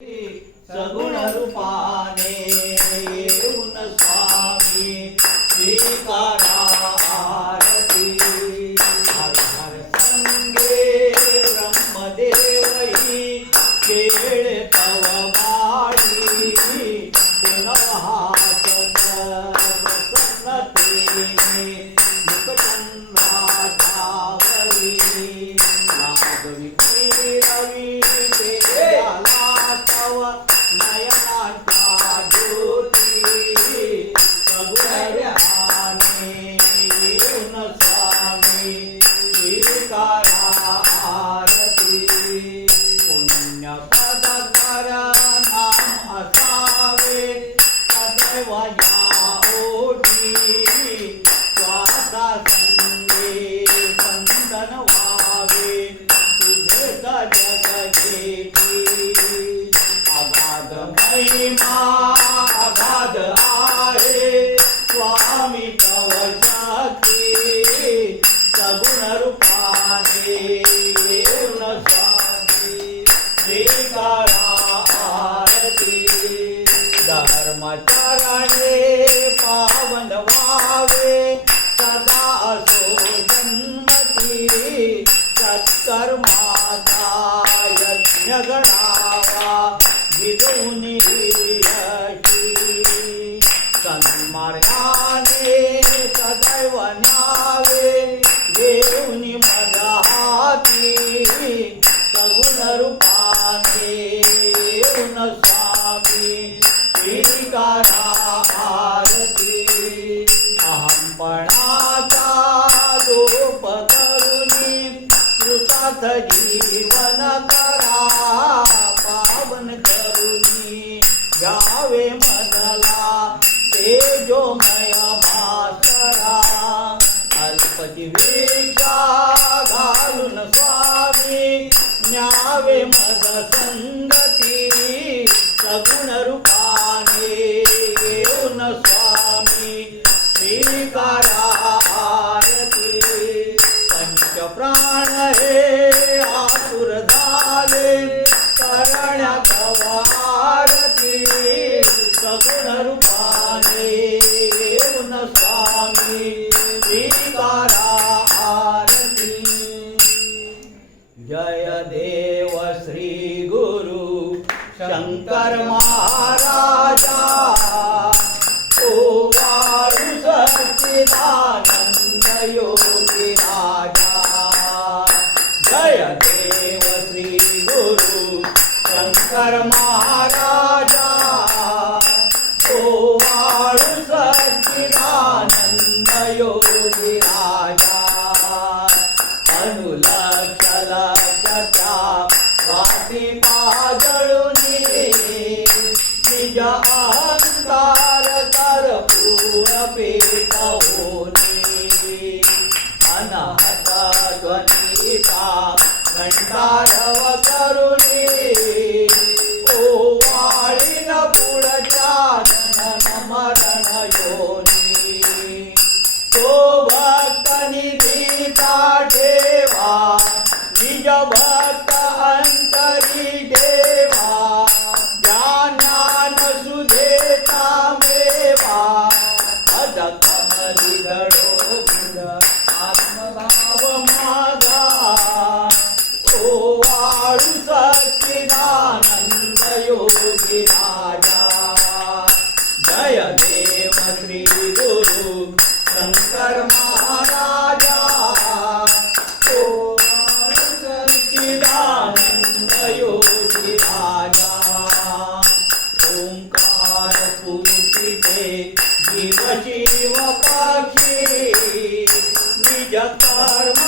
सगुण रूपाने येऊन स्वामी स्वीकारा आरती। हर हर संगे ब्रह्मदेवही केळे तव बाळी पुनहात प्रसन्नतेने मुखचंद्रावरी लागवी रवी तेजाला तव नयनाच्या ज्योती। सगुण रूपाने येऊन स्वामी स्वीकारा आरती। पुण्यपद कर नाम असावे सदैव या ओठी। स्वासा संगे वंदन व्हावे तुझे जगजेठी। अगाध महिमा अगाध आहे स्वामी तव शक्ती। सगुण रूपाने येऊन स्वामी स्वीकारा आरती। धर्मचरणे पावन व्हावे सदा असो जन्मती। सत्कर्माचा यज्ञ घडावा भिजवून यशी। सन्मार्गाने सदैव न्यावे घेऊन माझ्या हाती। सगुण रूपाने येऊन स्वामी स्वीकारा आरती। अहंपणाचा लोप करुनी कृतार्थ जीवन करा। पावन करुनी घ्यावे मजला तेजोमय भास्करा। अल्पजीवेक्षा घालून स्वामी न्यावे मज संगती। सगुण रूपाने येऊन स्वामी स्वीकारा आरती। पंचप्राण हे आतुर झाले करण्या तव आरती। सगुण रूपाने येऊन स्वामी स्वीकारा आरती। जय देव श्री गुरु शंकर महाराजा। ओ वाळू सच्चिदानंद योगी राजा। जय देव श्री गुरु शंकर महाराजा। ओ वाळू सच्चिदानंद योगी राजा। अनुलक्ष लक्षच्या वाटी पाजळुनी निज अहंकार कर्पूर पेटवुनी। अनाहत ध्वनिता घंटारव करुणी। ओ वाळीन पुढच्या जनन मरण योनी। तो भक्त निधीचा ठेवा निज भक्त अंतरी देवा। ज्ञान सुधेचा मेवा अद कमली घडो गुण आत्मभाव माझा। ओ वाळू सच्चिदानंद योगी राजा। जय देव श्री गुरु शंकर महाराजा। ओ वाळू सच्चिदानंद योगी राजा। ओंकार स्फुरिते जीव शिव पक्षी निज कर्म